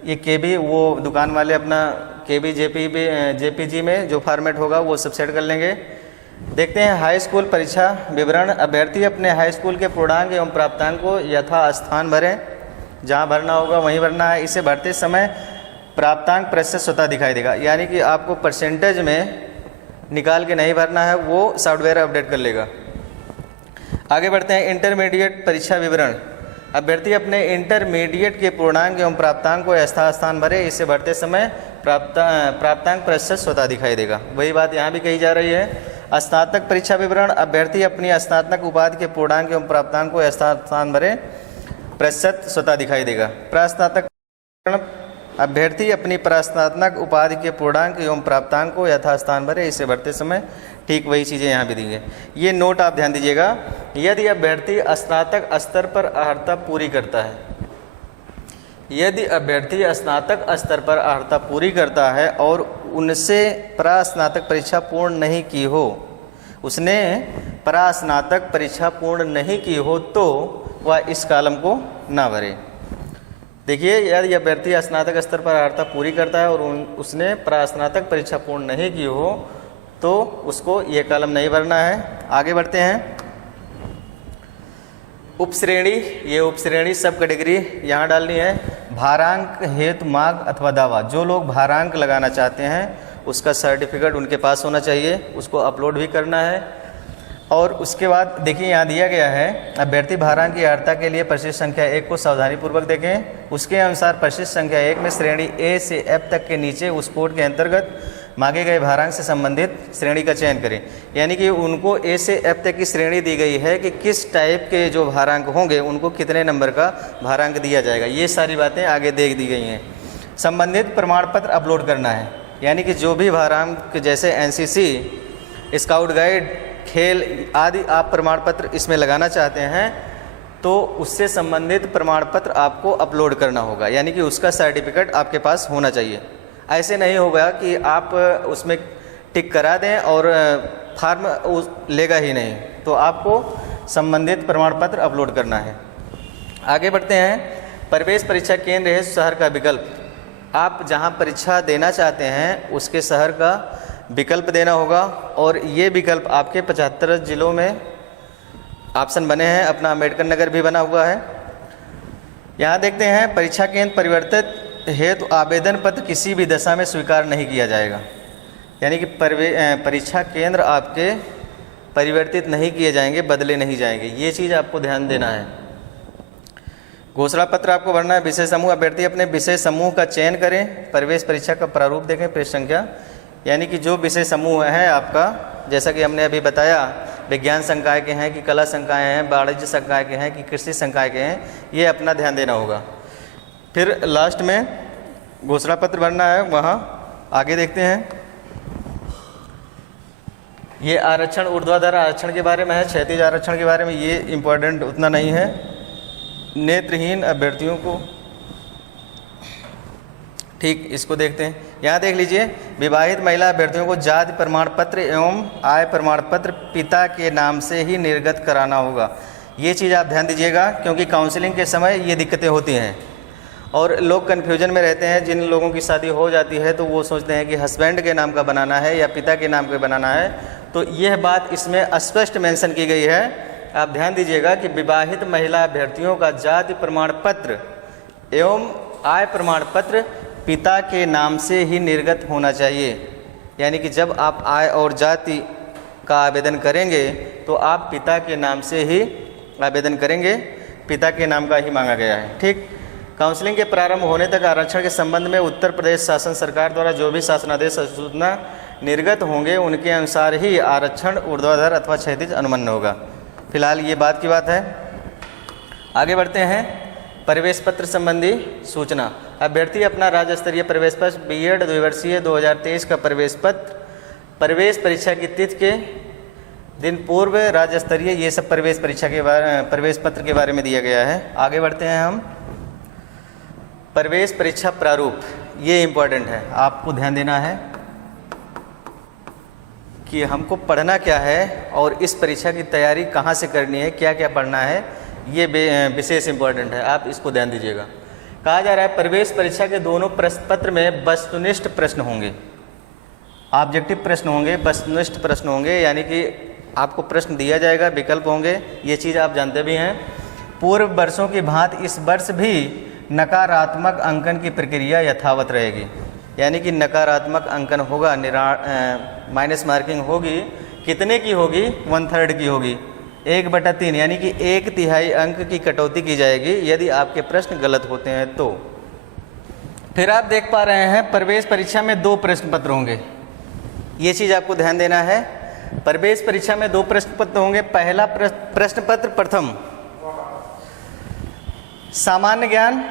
ये केबी, वो दुकान वाले अपना केबी जेपीजी में जो फॉर्मेट होगा वो सब सेट कर लेंगे। देखते हैं हाई स्कूल परीक्षा विवरण। अभ्यर्थी अपने हाई स्कूल के पूर्णांक एवं प्राप्तांक को यथास्थान भरें। जहां भरना होगा वहीं भरना है। इसे भरते समय प्राप्तांक प्रतिशत स्वतः दिखाई देगा, यानी कि आपको परसेंटेज में निकाल के नहीं भरना है, वो सॉफ्टवेयर अपडेट कर लेगा। आगे बढ़ते हैं इंटरमीडिएट परीक्षा विवरण। अभ्यर्थी अपने इंटरमीडिएट के पूर्णांक एवं प्राप्तांक को यथास्थान भरे। इसे भरते समय प्राप्तांक प्रतिशत स्वतः दिखाई देगा। वही बात यहाँ भी कही जा रही है। स्नातक परीक्षा विवरण। अभ्यर्थी अपनी स्नातक उपाधि के पूर्णांक एवं प्राप्तांक को यथास्थान भरे, प्रतिशत स्वतः दिखाई देगा। प्रस्नातक अभ्यर्थी अपनी प्रस्तात्मक उपाधि के पूर्णांक एवं प्राप्तांक को यथास्थान भरे। इसे भरते समय ठीक वही चीज़ें यहाँ भी दी हैं। ये नोट आप ध्यान दीजिएगा। यदि अभ्यर्थी स्नातक स्तर पर अर्हता पूरी करता है, यदि अभ्यर्थी स्नातक स्तर पर अर्हता पूरी करता है और उनसे प्रास्नातक परीक्षा पूर्ण नहीं की हो, उसने प्रास्नातक परीक्षा पूर्ण नहीं की हो, तो वह इस कॉलम को ना भरे। देखिए, यदि अभ्यर्थी स्नातक स्तर पर अर्हता पूरी करता है और उसने प्रास्नातक परीक्षा पूर्ण नहीं की हो, तो उसको ये कॉलम नहीं भरना है। आगे बढ़ते हैं। उपश्रेणी, ये उपश्रेणी सब कैटेगरी यहाँ डालनी है। भारांक हेतु मांग अथवा दावा, जो लोग भारांक लगाना चाहते हैं उसका सर्टिफिकेट उनके पास होना चाहिए, उसको अपलोड भी करना है। और उसके बाद देखिए यहाँ दिया गया है, अभ्यर्थी भारांक की अर्हता के लिए परिशिष्ट संख्या 1 को सावधानीपूर्वक देखें। उसके अनुसार परिशिष्ट संख्या 1 में श्रेणी ए से एफ तक के नीचे उस कोड के अंतर्गत मांगे गए भारांक से संबंधित श्रेणी का चयन करें। यानी कि उनको ए से एफ तक की श्रेणी दी गई है कि किस टाइप के जो भारांक होंगे उनको कितने नंबर का भारांक दिया जाएगा। ये सारी बातें आगे देख दी गई हैं। संबंधित प्रमाण पत्र अपलोड करना है, यानी कि जो भी भारांक जैसे एनसीसी, स्काउट गाइड, खेल आदि आप प्रमाण पत्र इसमें लगाना चाहते हैं तो उससे संबंधित प्रमाण पत्र आपको अपलोड करना होगा, यानी कि उसका सर्टिफिकेट आपके पास होना चाहिए। ऐसे नहीं होगा कि आप उसमें टिक करा दें और फार्म लेगा ही नहीं, तो आपको संबंधित प्रमाण पत्र अपलोड करना है। आगे बढ़ते हैं। प्रवेश परीक्षा केंद्र है शहर का विकल्प। आप जहां परीक्षा देना चाहते हैं उसके शहर का विकल्प देना होगा, और ये विकल्प आपके 75 जिलों में ऑप्शन बने हैं। अपना अम्बेडकर नगर भी बना हुआ है। यहाँ देखते हैं, परीक्षा केंद्र परिवर्तित हेतु आवेदन पत्र किसी भी दशा में स्वीकार नहीं किया जाएगा। यानी कि परीक्षा केंद्र आपके परिवर्तित नहीं किए जाएंगे, बदले नहीं जाएंगे। ये चीज़ आपको ध्यान देना है। घोषणा पत्र आपको भरना है। विषय समूह, अभ्यर्थी अपने विषय समूह का चयन करें। प्रवेश परीक्षा का प्रारूप देखें, पृष्ठ संख्या, यानी कि जो विषय समूह है आपका, जैसा कि हमने अभी बताया, विज्ञान संकाय के हैं कि कला संकाय हैं, वाणिज्य संकाय के हैं कि कृषि संकाय के हैं, ये अपना ध्यान देना होगा। फिर लास्ट में घोषणा पत्र भरना है। वहाँ आगे देखते हैं। ये आरक्षण, ऊर्ध्वाधर आरक्षण के बारे में है, क्षैतिज आरक्षण के बारे में, ये इम्पोर्टेंट उतना नहीं है। नेत्रहीन अभ्यर्थियों को, ठीक, इसको देखते हैं। यहाँ देख लीजिए, विवाहित महिला अभ्यर्थियों को जाति प्रमाण पत्र एवं आय प्रमाण पत्र पिता के नाम से ही निर्गत कराना होगा। ये चीज़ आप ध्यान दीजिएगा, क्योंकि काउंसलिंग के समय ये दिक्कतें होती हैं और लोग कन्फ्यूजन में रहते हैं। जिन लोगों की शादी हो जाती है तो वो सोचते हैं कि हस्बैंड के नाम का बनाना है या पिता के नाम का बनाना है, तो यह बात इसमें स्पष्ट मेंशन की गई है। आप ध्यान दीजिएगा कि विवाहित महिला अभ्यर्थियों का जाति प्रमाण पत्र एवं आय प्रमाण पत्र पिता के नाम से ही निर्गत होना चाहिए। यानी कि जब आप आय और जाति का आवेदन करेंगे तो आप पिता के नाम से ही आवेदन करेंगे, पिता के नाम का ही मांगा गया है। ठीक। काउंसलिंग के प्रारंभ होने तक आरक्षण के संबंध में उत्तर प्रदेश शासन सरकार द्वारा जो भी शासनादेश सूचना निर्गत होंगे उनके अनुसार ही आरक्षण ऊर्ध्वाधर अथवा क्षैतिज अनुमन्य होगा। फिलहाल ये बात की बात है। आगे बढ़ते हैं। प्रवेश पत्र संबंधी सूचना। अभ्यर्थी अपना राज्य स्तरीय प्रवेश पत्र बीएड द्विवर्षीय 2023 का प्रवेश पत्र प्रवेश परीक्षा की तिथि के दिन पूर्व राज्य स्तरीय, ये सब प्रवेश परीक्षा के प्रवेश पत्र के बारे में दिया गया है। आगे बढ़ते हैं हम। प्रवेश परीक्षा प्रारूप, ये इम्पोर्टेंट है, आपको ध्यान देना है कि हमको पढ़ना क्या है और इस परीक्षा की तैयारी कहाँ से करनी है, क्या क्या पढ़ना है, ये विशेष इम्पोर्टेंट है, आप इसको ध्यान दीजिएगा। कहा जा रहा है प्रवेश परीक्षा के दोनों प्रश्न पत्र में वस्तुनिष्ठ प्रश्न होंगे, ऑब्जेक्टिव प्रश्न होंगे, वस्तुनिष्ठ प्रश्न होंगे, यानी कि आपको प्रश्न दिया जाएगा, विकल्प होंगे, ये चीज़ आप जानते भी हैं। पूर्व वर्षों की भांति इस वर्ष भी नकारात्मक अंकन की प्रक्रिया यथावत रहेगी, यानी कि नकारात्मक अंकन होगा, माइनस मार्किंग होगी। कितने की होगी? 1/3 की होगी, 1/3, यानी कि 1/3 अंक की कटौती की जाएगी यदि आपके प्रश्न गलत होते हैं तो। फिर आप देख पा रहे हैं प्रवेश परीक्षा में 2 प्रश्न पत्र होंगे, ये चीज़ आपको ध्यान देना है। प्रवेश परीक्षा में 2 प्रश्न पत्र होंगे। पहला प्रश्न पत्र प्रथम सामान्य ज्ञान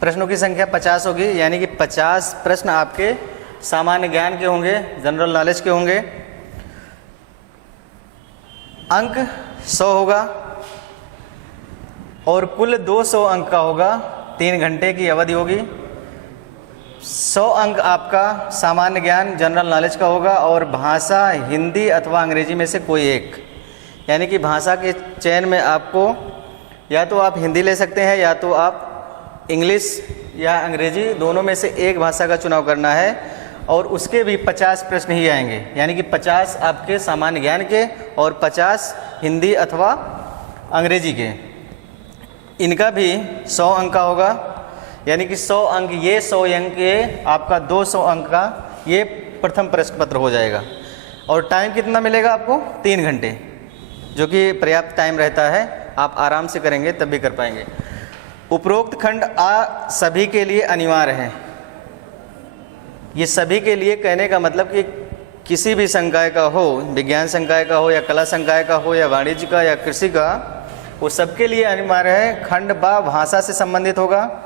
प्रश्नों की संख्या 50 होगी, यानी कि 50 प्रश्न आपके सामान्य ज्ञान के होंगे, जनरल नॉलेज के होंगे। अंक 100 होगा और कुल 200 अंक का होगा। 3 घंटे की अवधि होगी। 100 अंक आपका सामान्य ज्ञान जनरल नॉलेज का होगा और भाषा हिंदी अथवा अंग्रेजी में से कोई एक, यानी कि भाषा के चयन में आपको या तो आप हिंदी ले सकते हैं या तो आप इंग्लिश या अंग्रेजी, दोनों में से एक भाषा का चुनाव करना है और उसके भी 50 प्रश्न ही आएंगे, यानी कि 50 आपके सामान्य ज्ञान के और 50 हिंदी अथवा अंग्रेजी के। इनका भी 100 अंक का होगा, यानी कि 100 अंक ये, 100 अंक ये, आपका 200 अंक का ये प्रथम प्रश्न पत्र हो जाएगा। और टाइम कितना मिलेगा आपको? 3 घंटे, जो कि पर्याप्त टाइम रहता है, आप आराम से करेंगे तब भी कर पाएंगे। उपरोक्त खंड आ सभी के लिए अनिवार्य है। ये सभी के लिए कहने का मतलब कि किसी भी संकाय का हो, विज्ञान संकाय का हो या कला संकाय का हो या वाणिज्य का या कृषि का, वो सबके लिए अनिवार्य है। खंड बा भाषा से संबंधित होगा।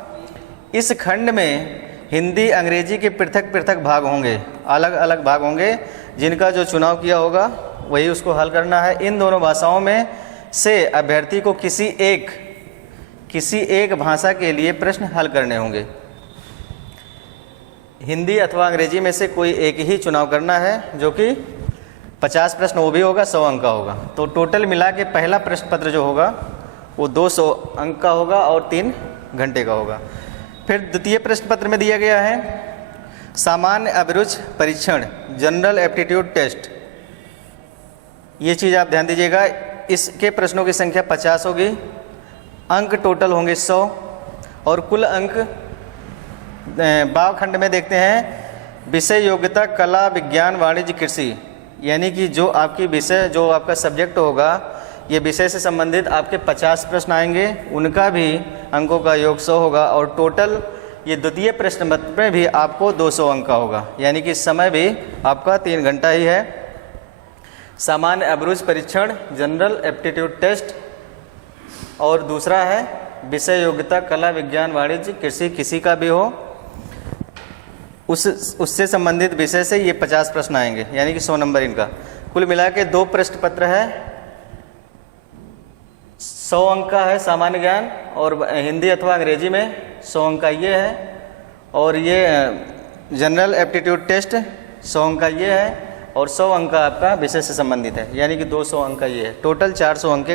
इस खंड में हिंदी अंग्रेजी के पृथक पृथक भाग होंगे, अलग अलग भाग होंगे, जिनका जो चुनाव किया होगा वही उसको हल करना है। इन दोनों भाषाओं में से अभ्यर्थी को किसी एक भाषा के लिए प्रश्न हल करने होंगे। हिंदी अथवा अंग्रेजी में से कोई एक ही चुनाव करना है, जो कि 50 प्रश्न वो भी होगा, 100 अंक का होगा। तो टोटल मिला के पहला प्रश्न पत्र जो होगा वो 200 अंक का होगा और 3 घंटे का होगा। फिर द्वितीय प्रश्न पत्र में दिया गया है सामान्य अभिरुचि परीक्षण, जनरल एप्टीट्यूड टेस्ट। ये चीज़ आप ध्यान दीजिएगा। इसके प्रश्नों की संख्या 50 होगी, अंक टोटल होंगे 100 और कुल अंक बाव खंड में देखते हैं विषय योग्यता कला विज्ञान वाणिज्य कृषि, यानी कि जो आपकी विषय, जो आपका सब्जेक्ट होगा, ये विषय से संबंधित आपके 50 प्रश्न आएंगे, उनका भी अंकों का योग 100 होगा और टोटल ये द्वितीय प्रश्न पत्र में भी आपको 200 अंक का होगा, यानी कि समय भी आपका 3 घंटा ही है। सामान्य अभिरुचि परीक्षण, जनरल एप्टीट्यूड टेस्ट, और दूसरा है विषय योग्यता कला विज्ञान वाणिज्य कृषि, किसी का भी हो, उससे संबंधित विषय से ये 50 प्रश्न आएंगे, यानी कि 100 नंबर इनका। कुल मिला के 2 प्रश्न पत्र है, 100 अंक का है सामान्य ज्ञान और हिंदी अथवा अंग्रेजी में 100 अंक का ये है, और ये जनरल एप्टीट्यूड टेस्ट 100 अंक का ये है और 100 अंक का आपका विषय से संबंधित है, यानी कि 200 अंक का ये है। टोटल 400 अंक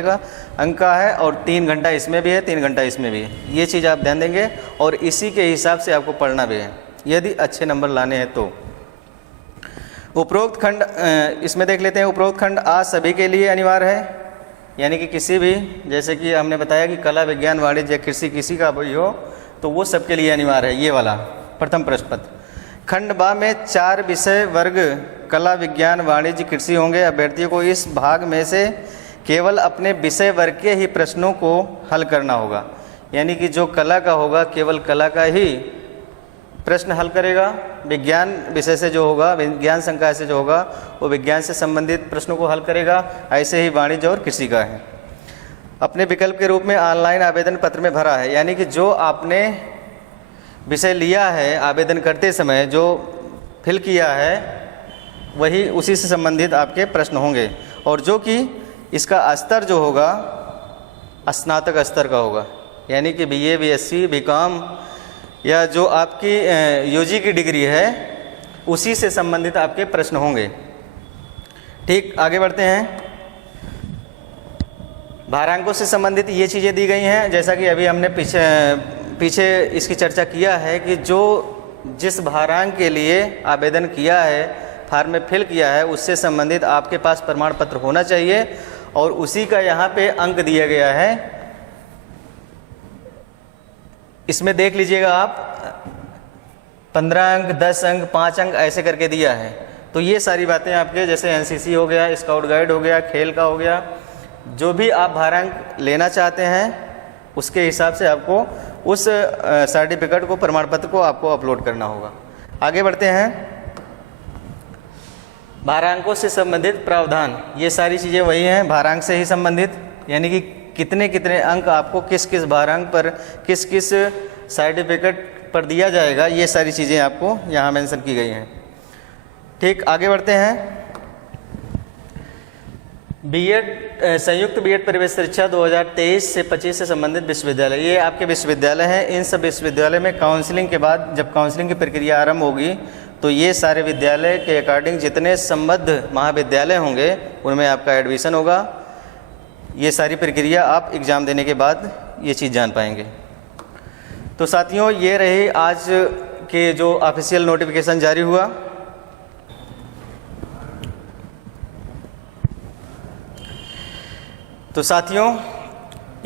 का है और 3 घंटा इसमें भी है, 3 घंटा इसमें भी है। ये चीज़ आप ध्यान देंगे और इसी के हिसाब से आपको पढ़ना भी है यदि अच्छे नंबर लाने हैं तो। उपरोक्त खंड इसमें देख लेते हैं। उपरोक्त खंड आ सभी के लिए अनिवार्य है, यानी कि किसी भी, जैसे कि हमने बताया कि कला विज्ञान वाणिज्य या कृषि किसी का भी हो तो वो सबके लिए अनिवार्य है, ये वाला प्रथम प्रश्न पत्र। खंड बा में 4 विषय वर्ग कला विज्ञान वाणिज्य कृषि होंगे। अभ्यर्थियों को इस भाग में से केवल अपने विषय वर्ग के ही प्रश्नों को हल करना होगा, यानी कि जो कला का होगा केवल कला का ही प्रश्न हल करेगा। विज्ञान विषय से जो होगा, विज्ञान संकाय से जो होगा वो विज्ञान से संबंधित प्रश्नों को हल करेगा। ऐसे ही वाणिज्य और कृषि का है। अपने विकल्प के रूप में ऑनलाइन आवेदन पत्र में भरा है, यानी कि जो आपने विषय लिया है आवेदन करते समय जो फिल किया है वही, उसी से संबंधित आपके प्रश्न होंगे, और जो कि इसका स्तर जो होगा स्नातक स्तर का होगा, यानी कि BA BSc BCom या जो आपकी यूजी की डिग्री है उसी से संबंधित आपके प्रश्न होंगे। ठीक, आगे बढ़ते हैं। भारांकों से संबंधित ये चीज़ें दी गई हैं, जैसा कि अभी हमने पीछे इसकी चर्चा किया है कि जो जिस भारांक के लिए आवेदन किया है, फॉर्म में फिल किया है, उससे संबंधित आपके पास प्रमाण पत्र होना चाहिए और उसी का यहाँ पे अंक दिया गया है। इसमें देख लीजिएगा आप 15 अंक, 10 अंक, 5 अंक ऐसे करके दिया है। तो ये सारी बातें आपके, जैसे NCC हो गया, स्काउट गाइड हो गया, खेल का हो गया, जो भी आप भारांक लेना चाहते हैं उसके हिसाब से आपको उस सर्टिफिकेट को, प्रमाण पत्र को आपको अपलोड करना होगा। आगे बढ़ते हैं। भारांकों से संबंधित प्रावधान, ये सारी चीज़ें वही हैं भारांक से ही संबंधित, यानी कि कितने कितने अंक आपको किस किस भारांक पर, किस किस सर्टिफिकेट पर दिया जाएगा, ये सारी चीज़ें आपको यहाँ मेंशन की गई हैं। ठीक, आगे बढ़ते हैं। संयुक्त बीएड प्रवेश परीक्षा 2023 से 25 से संबंधित विश्वविद्यालय, ये आपके विश्वविद्यालय हैं। इन सब विश्वविद्यालय में काउंसलिंग के बाद जब काउंसलिंग की प्रक्रिया आरंभ होगी तो ये सारे विद्यालय के अकॉर्डिंग जितने संबद्ध महाविद्यालय होंगे उनमें आपका एडमिशन होगा। ये सारी प्रक्रिया आप एग्ज़ाम देने के बाद ये चीज़ जान पाएंगे। तो साथियों, ये रही आज के जो ऑफिशियल नोटिफिकेशन जारी हुआ। तो साथियों,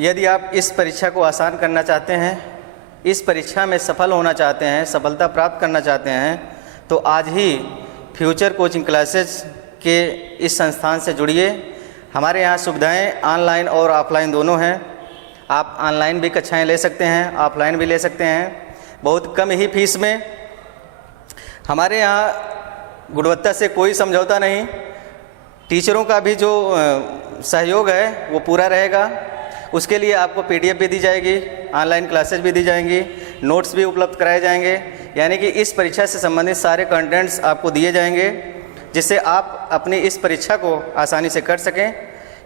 यदि आप इस परीक्षा को आसान करना चाहते हैं, इस परीक्षा में सफल होना चाहते हैं, सफलता प्राप्त करना चाहते हैं, तो आज ही फ्यूचर कोचिंग क्लासेस के इस संस्थान से जुड़िए। हमारे यहाँ सुविधाएं ऑनलाइन और ऑफलाइन दोनों हैं। आप ऑनलाइन भी कक्षाएं ले सकते हैं, ऑफलाइन भी ले सकते हैं, बहुत कम ही फीस में। हमारे यहाँ गुणवत्ता से कोई समझौता नहीं। टीचरों का भी जो सहयोग है वो पूरा रहेगा। उसके लिए आपको पीडीएफ भी दी जाएगी, ऑनलाइन क्लासेस भी दी जाएंगी, नोट्स भी उपलब्ध कराए जाएंगे। यानी कि इस परीक्षा से संबंधित सारे कंटेंट्स आपको दिए जाएंगे, जिससे आप अपनी इस परीक्षा को आसानी से कर सकें।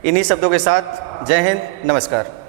इन्हीं शब्दों के साथ जय हिंद, नमस्कार।